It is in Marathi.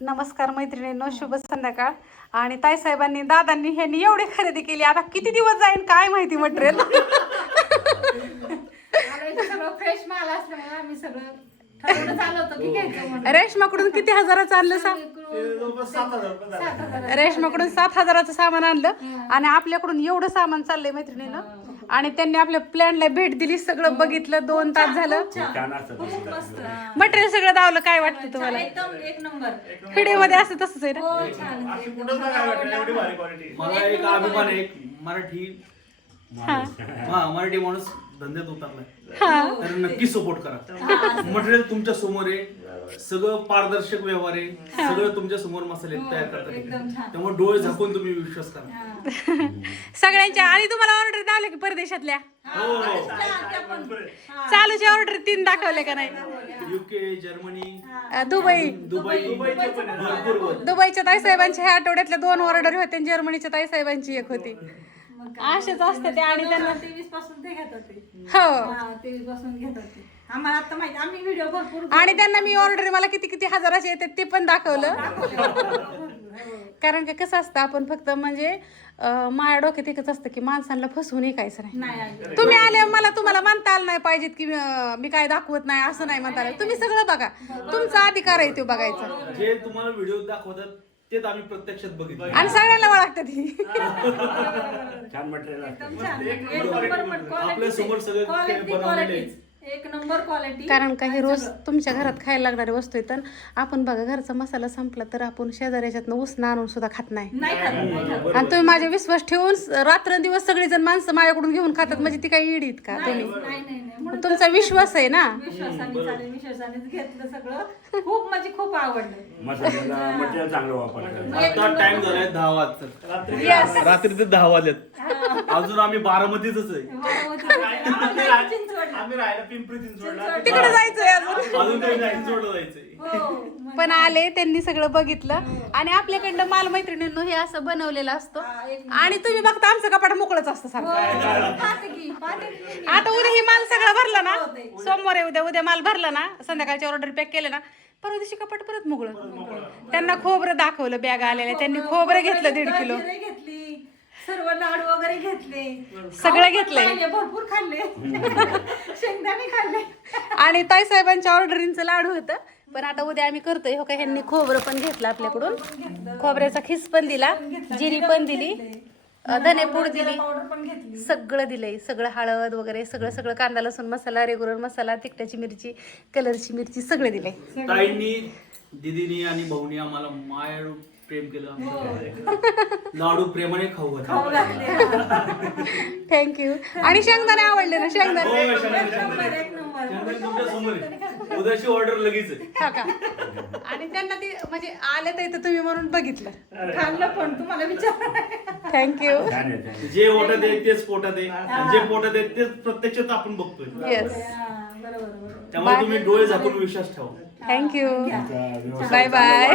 नमस्कार मैत्रिणींनो, शुभ संध्याकाळ. आणि ताईसाहेबांनी दादांनी ह्यांनी एवढी खरेदी केली, आता किती दिवस जाईल काय माहिती मटेरियल. फ्रेश माल असल्यामुळे आम्ही सगळं ठरवून आलो होतो की घ्यायचं म्हणून. रेशमाकडून किती हजाराचं आणलं सांग. रेशमाकडून 7,000चं सामान आणलं आणि आपल्याकडून एवढं सामान चाललंय मैत्रिणीनं. आणि त्यांनी आपल्या प्लॅनला भेट दिली, सगळं बघितलं, 2 तास झालं. मटेरियल सगळं दावलं. काय वाटतं तुम्हाला? एकदम एक नंबर. व्हिडिओ मध्ये असं तसंच आहे ना. हो छान. मला एक अभिमान आहे, मराठी माणूस धंद्यात उतरलाय तर नक्की सपोर्ट करा. मटेरियल तुमच्या समोर आहे, सगळं पारदर्शक व्यवहार आहे, सगळं तुमच्या समोर मसाले तयार करतात. त्यामुळे डोळे झाकून तुम्ही विश्वास करा सगळ्यांच्या. आणि तुम्हाला ऑर्डर दावले की परदेशातल्या चालूची ऑर्डर 3 दाखवले का नाही? UK, Germany, Dubai. भरपूर. दुबईच्या ताईसाहेबांच्या ह्या आठवड्यातल्या 2 ऑर्डर होते, जर्मनीच्या ताईसाहेबांची 1 होती. असेच असते ते. आणि त्यांना 23 पासून ते घेत होते. हो, 23 पासून घेत होते. आम्हाला आता माहिती, आम्ही व्हिडिओ भरपूर. आणि त्यांना मी ऑर्डर मला किती किती हजाराचे येतात ते पण दाखवलं. कारण की कसं असतं, आपण फक्त म्हणजे माझ्या डोक्यात एकच असतं की माणसांना फसवून ऐकायचं नाही. तुम्ही आले, मला तुम्हाला म्हणता आलं नाही पाहिजेत की मी काय दाखवत नाही, असं नाही म्हणता आलं. तुम्ही सगळं बघा, तुमचा अधिकार आहे तो बघायचा. जे तुम्हाला व्हिडिओ दाखवतात तेच आम्ही प्रत्यक्षात बघितलं आणि सगळ्याला ओळखतात ही. छान मटेरियल आपल्या समोर सगळं बनवलेले. एक नंबर क्वालिटी. कारण काही रोज तुमच्या घरात खायला लागणारी वस्तू आहेत. आपण बघा, घरचा मसाला संपला तर आपण शेजाऱ्याच्यातनं उसणं आणून सुद्धा खात नाही. आणि तुम्ही माझे विश्वास ठेवून रात्रंदिवस सगळेजण माणसं माझ्याकडून घेऊन खातात, म्हणजे ती काही ईडीत का तुम्ही? तुमचा विश्वास आहे ना. विश्वासानेच घेतलं सगळं. खूप म्हणजे खूप आवडलं. मटेरियल चांगलं वापरलं. आता टाइम झालाय 10 वाजता. रात्री ते 10 वाजलेत. अजून आम्ही बारामतीतच आहे. आम्ही राहायला पिंपरी चिंचवडला. तिकडे जायचंय अजून. अजून काही चिंचवडला जायचंय. पण आले, त्यांनी सगळं बघितलं. आणि आपल्याकडलं माल मैत्रिणींनो हे असं बनवलेलं असतं. आणि तुम्ही बघता आमचं कपाट मोकळच असतं सारखं. आता उद्या ही माल सगळा भरला ना, सोमवारी उद्या माल भरला ना, संध्याकाळची ऑर्डर पॅक केलं ना, परवा दिवशी कपाट परत मोकळं. त्यांना खोबरं दाखवलं, बॅग आलेल्या, त्यांनी खोबरं घेतलं 1.5 किलो. सर्व लाडू वगैरे घेतले, सगळं घेतलंय, भरपूर खाल्ले, शेंगदाणे खाल्ले. आणि ताईसाहेबांच्या ऑर्डरींचं लाडू होतं. पण आता उद्या आम्ही करतोय. हो का, ह्यांनी खोबरं पण घेतलं आपल्याकडून, खोबऱ्याचा खिस पण दिला, जिरी पण दिली, धनेपूड दिली, सगळं दिलंय. सगळं हळद वगैरे सगळं, कांदा लसूण मसाला, रेग्युलर मसाला, तिखटाची मिरची, कलरची मिरची, सगळं दिलंय. ताईंनी, दीदीनी आणि भाऊनी आम्हाला मायाळू प्रेम केलं. लाडू प्रेमाने खाऊ थँक्यू. आणि शेंगदाणे आवडले ना? शेंगदाणे तुमच्या समोर आहे. उद्याची ऑर्डर लगेच आहे. हा का? आणि त्यांना ती म्हणजे आले तर इथं तुम्ही म्हणून बघितलं, खाल्लं पण तुम्हाला विचार. थँक्यू. जे पोटात आहे तेच पोटात आहे, जे पोटात आहे तेच प्रत्यक्षात आपण बघतोय. येस, त्यामुळे तुम्ही डोळे झाकून विश्वास ठेवा. थँक्यू. Bye bye.